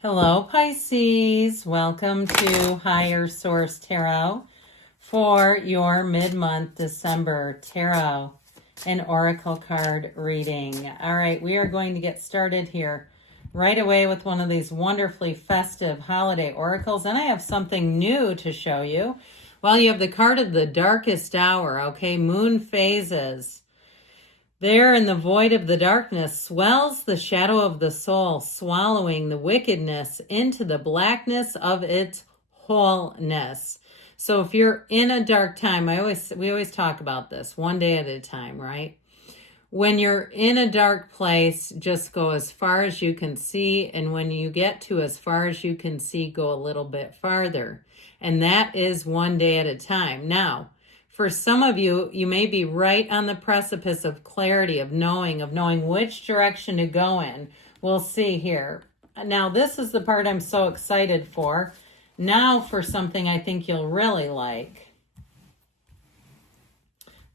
Hello, Pisces. Welcome to Higher Source Tarot for your mid-month December tarot and oracle card reading. All right, we are going to get started here right away with one of these wonderfully festive holiday oracles, and I have something new to show you. Well, you have the card of the darkest hour, okay? Moon phases. There in the void of the darkness swells the shadow of the soul, swallowing the wickedness into the blackness of its wholeness. So if you're in a dark time, we always talk about this, one day at a time, right? When you're in a dark place, just go as far as you can see. And when you get to as far as you can see, go a little bit farther. And that is one day at a time. Now, for some of you, you may be right on the precipice of clarity, of knowing which direction to go in. We'll see here. Now, this is the part I'm so excited for. Now for something I think you'll really like.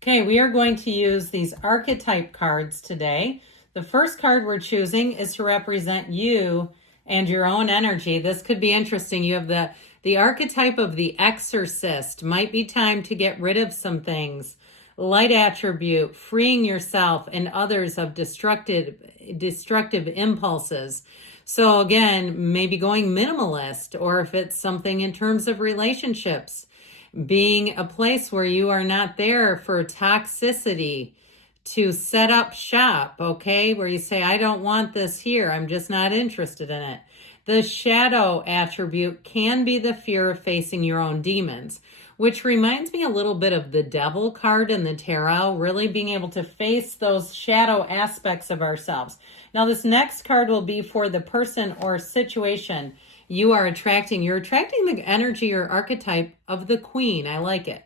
Okay, we are going to use these archetype cards today. The first card we're choosing is to represent you and your own energy. This could be interesting. You have the archetype of the exorcist. Might be time to get rid of some things. Light attribute, freeing yourself and others of destructive impulses. So again, maybe going minimalist, or if it's something in terms of relationships, being a place where you are not there for toxicity, to set up shop, okay? Where you say, I don't want this here. I'm just not interested in it. The shadow attribute can be the fear of facing your own demons, which reminds me a little bit of the devil card in the tarot, really being able to face those shadow aspects of ourselves. Now, this next card will be for the person or situation you are attracting. You're attracting the energy or archetype of the queen. I like it.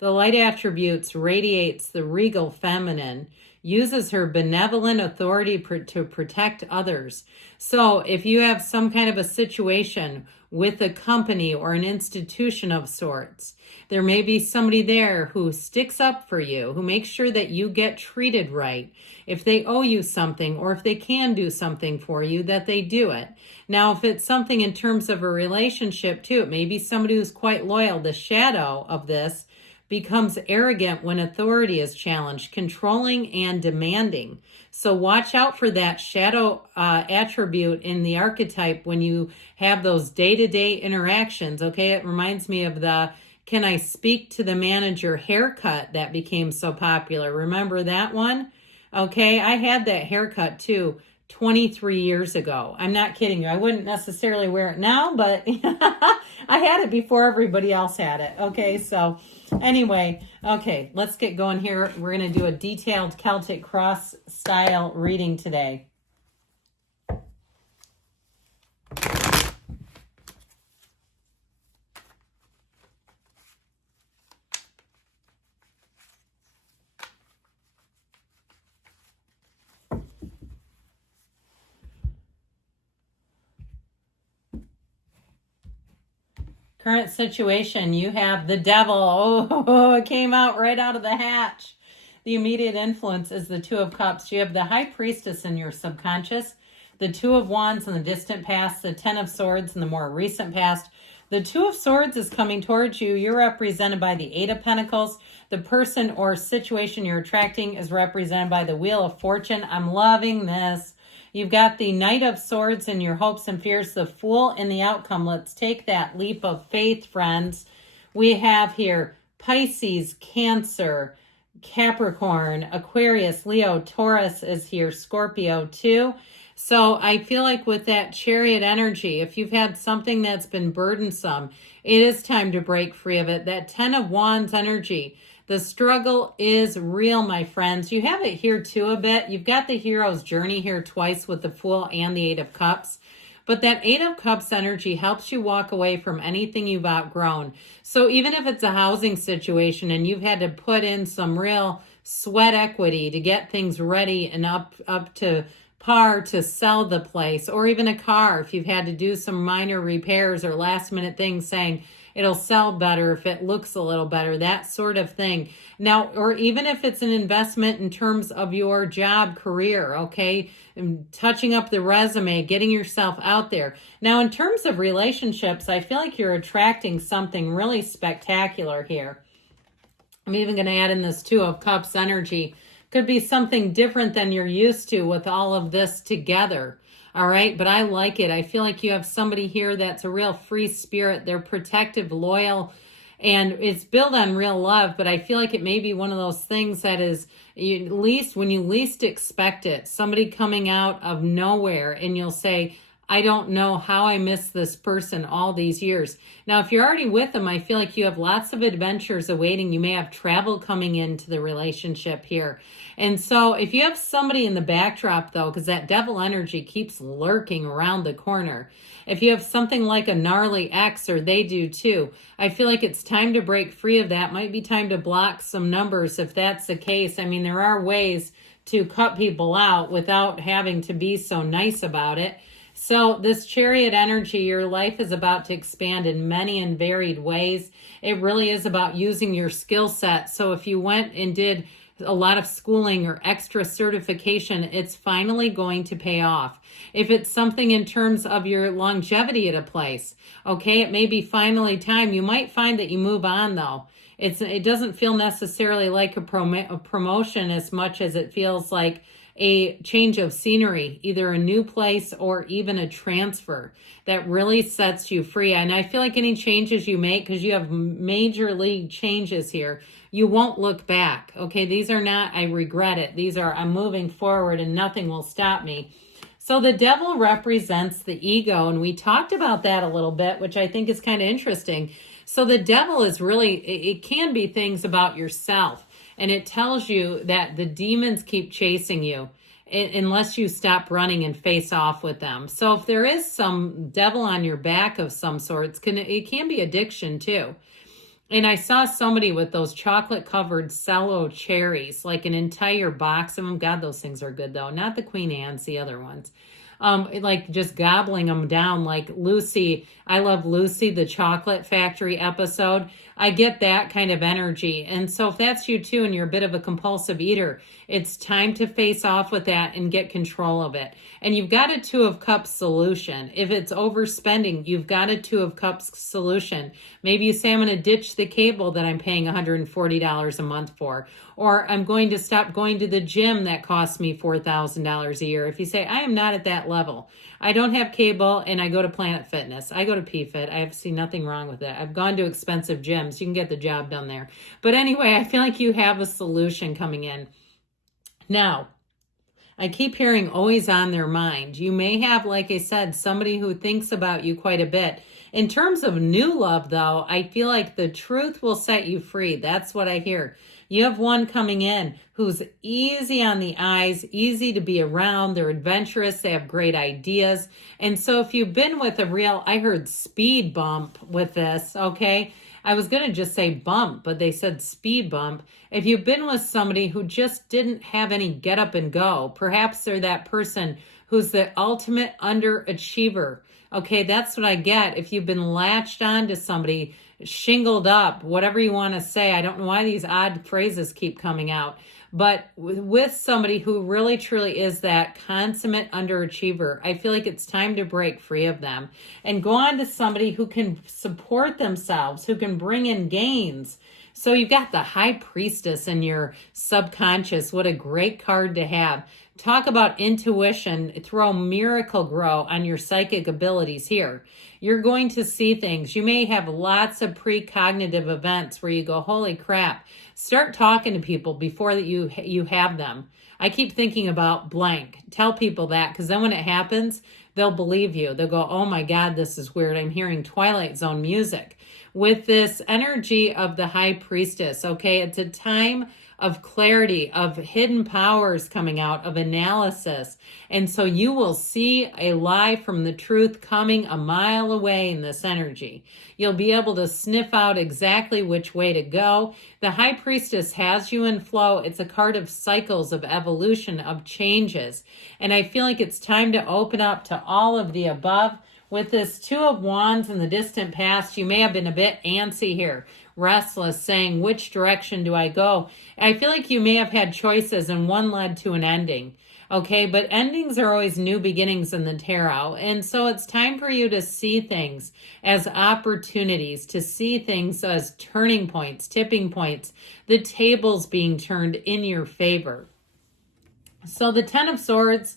The light attributes radiates the regal feminine, uses her benevolent authority to protect others. So if you have some kind of a situation with a company or an institution of sorts, there may be somebody there who sticks up for you, who makes sure that you get treated right. If they owe you something, or if they can do something for you, that they do it. Now, if it's something in terms of a relationship too, it may be somebody who's quite loyal. The shadow of this becomes arrogant when authority is challenged, controlling and demanding. So watch out for that shadow attribute in the archetype when you have those day-to-day interactions, okay? It reminds me of the "can I speak to the manager" haircut that became so popular. Remember that one? Okay, I had that haircut too 23 years ago. I'm not kidding you. I wouldn't necessarily wear it now, but I had it before everybody else had it. Okay, so anyway, okay, let's get going here. We're going to do a detailed Celtic cross style reading today. Current situation, you have the devil. Oh, it came out right out of the hatch. The immediate influence is the Two of Cups. You have the High Priestess in your subconscious, the Two of Wands in the distant past, the Ten of Swords in the more recent past. The Two of Swords is coming towards you. You're represented by the Eight of Pentacles. The person or situation you're attracting is represented by the Wheel of Fortune. I'm loving this. You've got the Knight of Swords in your hopes and fears, the Fool in the outcome. Let's take that leap of faith, friends. We have here Pisces, Cancer, Capricorn, Aquarius, Leo, Taurus is here, Scorpio too. So I feel like with that Chariot energy, if you've had something that's been burdensome, it is time to break free of it. That Ten of Wands energy, the struggle is real, my friends. You have it here too a bit. You've got the hero's journey here twice with the Fool and the Eight of Cups. But that Eight of Cups energy helps you walk away from anything you've outgrown. So even if it's a housing situation and you've had to put in some real sweat equity to get things ready and up to par to sell the place, or even a car, if you've had to do some minor repairs or last minute things saying, it'll sell better if it looks a little better, that sort of thing. Now, or even if it's an investment in terms of your job career, okay, and touching up the resume, getting yourself out there. Now, in terms of relationships, I feel like you're attracting something really spectacular here. I'm even going to add in this Two of Cups energy. Could be something different than you're used to with all of this together. All right, but I like it. I feel like you have somebody here that's a real free spirit. They're protective, loyal, and it's built on real love, but I feel like it may be one of those things that is, at least when you least expect it, somebody coming out of nowhere, and you'll say, I don't know how I missed this person all these years. Now, if you're already with them, I feel like you have lots of adventures awaiting. You may have travel coming into the relationship here. And so if you have somebody in the backdrop, though, because that devil energy keeps lurking around the corner, if you have something like a gnarly ex, or they do too, I feel like it's time to break free of that. Might be time to block some numbers if that's the case. I mean, there are ways to cut people out without having to be so nice about it. So this Chariot energy, your life is about to expand in many and varied ways. It really is about using your skill set. So if you went and did a lot of schooling or extra certification, it's finally going to pay off. If it's something in terms of your longevity at a place, okay, it may be finally time. You might find that you move on, though. It doesn't feel necessarily like a promotion as much as it feels like a change of scenery, either a new place or even a transfer that really sets you free. And I feel like any changes you make, because you have major league changes here, you won't look back. Okay, these are not, I regret it. These are, I'm moving forward and nothing will stop me. So the devil represents the ego, and we talked about that a little bit, which I think is kind of interesting. So the devil is really, it can be things about yourself. And it tells you that the demons keep chasing you unless you stop running and face off with them. So if there is some devil on your back of some sorts, it can be addiction too. And I saw somebody with those chocolate covered cello cherries, like an entire box of them. God, those things are good though. Not the Queen Anne's, the other ones. Like just gobbling them down like Lucy. I love Lucy, the Chocolate Factory episode. I get that kind of energy. And so if that's you too, and you're a bit of a compulsive eater, it's time to face off with that and get control of it. And you've got a Two of Cups solution. If it's overspending, you've got a Two of Cups solution. Maybe you say, I'm going to ditch the cable that I'm paying $140 a month for, or I'm going to stop going to the gym that costs me $4,000 a year. If you say, I am not at that level, I don't have cable and I go to Planet Fitness, I go to PFit, I see nothing wrong with it. I've gone to expensive gyms. You can get the job done there. But anyway, I feel like you have a solution coming in. Now, I keep hearing always on their mind. You may have, like I said, somebody who thinks about you quite a bit. In terms of new love, though, I feel like the truth will set you free. That's what I hear. You have one coming in who's easy on the eyes, easy to be around. They're adventurous. They have great ideas. And so if you've been with a real, I heard speed bump with this, okay? I was going to just say bump, but they said speed bump. If you've been with somebody who just didn't have any get up and go, perhaps they're that person who's the ultimate underachiever. Okay, that's what I get. If you've been latched on to somebody, shingled up, whatever you want to say. I don't know why these odd phrases keep coming out. But with somebody who really truly is that consummate underachiever, I feel like it's time to break free of them and go on to somebody who can support themselves, who can bring in gains. So you've got the High Priestess in your subconscious. What a great card to have. Talk about intuition, throw Miracle Grow on your psychic abilities here. You're going to see things. You may have lots of precognitive events where you go, holy crap. Start talking to people before that you have them. I keep thinking about blank. Tell people that, because then when it happens, they'll believe you. They'll go, oh my God, this is weird. I'm hearing Twilight Zone music. With this energy of the High Priestess, okay, it's a time of clarity, of hidden powers coming out, of analysis. And so you will see a lie from the truth coming a mile away in this energy. You'll be able to sniff out exactly which way to go. The High Priestess has you in flow. It's a card of cycles, of evolution, of changes. And I feel like it's time to open up to all of the above. With this Two of Wands in the distant past, you may have been a bit antsy here, restless, saying, which direction do I go? I feel like you may have had choices and one led to an ending. Okay, but endings are always new beginnings in the tarot. And so it's time for you to see things as opportunities, to see things as turning points, tipping points, the tables being turned in your favor. So the Ten of Swords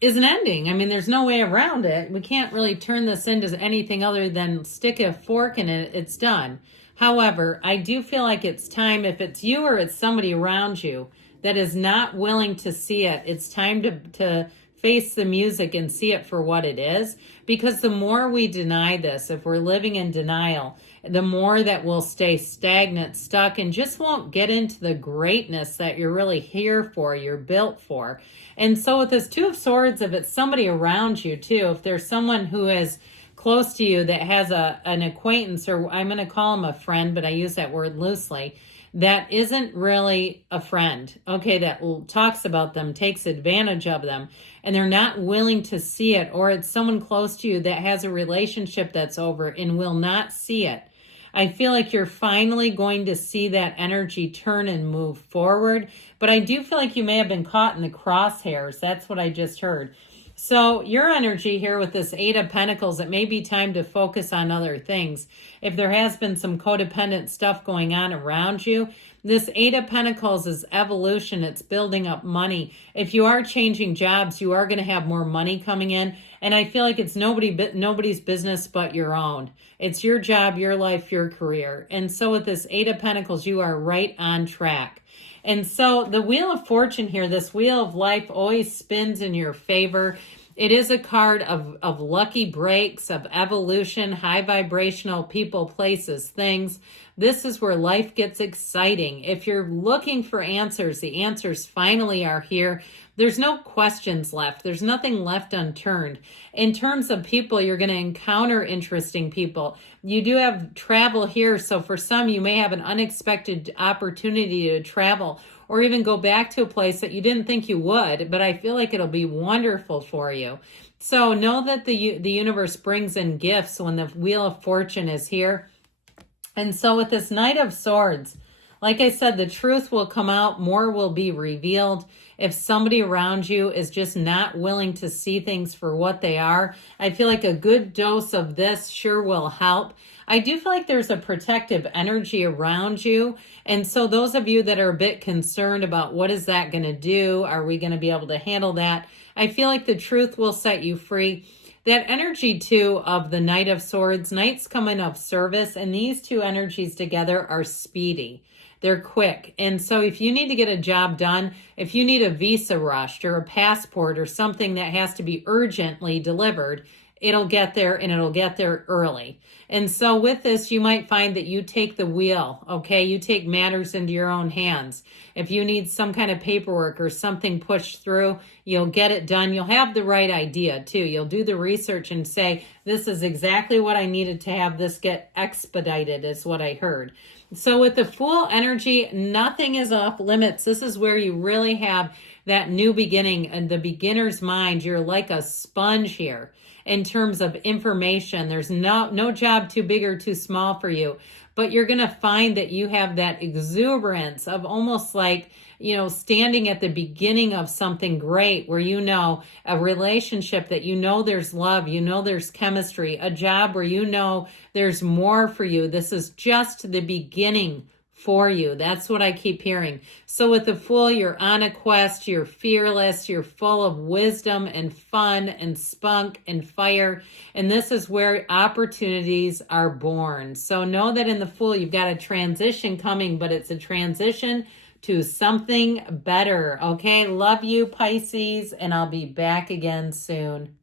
is an ending. I mean, there's no way around it. We can't really turn this into anything other than stick a fork in it. It's done. However, I do feel like it's time, if it's you or it's somebody around you that is not willing to see it, it's time to face the music and see it for what it is. Because the more we deny this, if we're living in denial, the more that we'll stay stagnant, stuck, and just won't get into the greatness that you're really here for, you're built for. And so with this Two of Swords, if it's somebody around you too, if there's someone who is close to you that has an acquaintance, or I'm going to call them a friend, but I use that word loosely, that isn't really a friend, okay, that talks about them, takes advantage of them, and they're not willing to see it, or it's someone close to you that has a relationship that's over and will not see it. I feel like you're finally going to see that energy turn and move forward, but I do feel like you may have been caught in the crosshairs. That's what I just heard. So your energy here with this Eight of Pentacles, it may be time to focus on other things. If there has been some codependent stuff going on around you, this Eight of Pentacles is evolution. It's building up money. If you are changing jobs, you are going to have more money coming in. And I feel like it's nobody's business but your own. It's your job, your life, your career. And so with this Eight of Pentacles, you are right on track. And so the Wheel of Fortune here, this Wheel of Life always spins in your favor. It is a card of lucky breaks, of evolution, high vibrational people, places, things. This is where life gets exciting. If you're looking for answers, the answers finally are here. There's no questions left. There's nothing left unturned. In terms of people, you're going to encounter interesting people. You do have travel here, so for some, you may have an unexpected opportunity to travel or even go back to a place that you didn't think you would, but I feel like it'll be wonderful for you. So know that the universe brings in gifts when the Wheel of Fortune is here. And so with this Knight of Swords, like I said, the truth will come out, more will be revealed. If somebody around you is just not willing to see things for what they are, I feel like a good dose of this sure will help. I do feel like there's a protective energy around you. And so those of you that are a bit concerned about what is that going to do, are we going to be able to handle that? I feel like the truth will set you free. That energy too of the Knight of Swords, Knights come in of service, and these two energies together are speedy. They're quick. And so if you need to get a job done, if you need a visa rushed or a passport or something that has to be urgently delivered, it'll get there, and it'll get there early. And so with this, you might find that you take the wheel, okay? You take matters into your own hands. If you need some kind of paperwork or something pushed through, you'll get it done. You'll have the right idea too. You'll do the research and say, this is exactly what I needed to have this get expedited, is what I heard. So with the Fool energy, nothing is off limits. This is where you really have that new beginning and the beginner's mind. You're like a sponge here in terms of information. There's no job too big or too small for you, but you're going to find that you have that exuberance of almost like, you know, standing at the beginning of something great, where you know a relationship that you know there's love, you know there's chemistry, a job where you know there's more for you. This is just the beginning for you. That's what I keep hearing. So with the Fool, you're on a quest, you're fearless, you're full of wisdom and fun and spunk and fire. And this is where opportunities are born. So know that in the Fool, you've got a transition coming, but it's a transition to something better. Okay, love you, Pisces, and I'll be back again soon.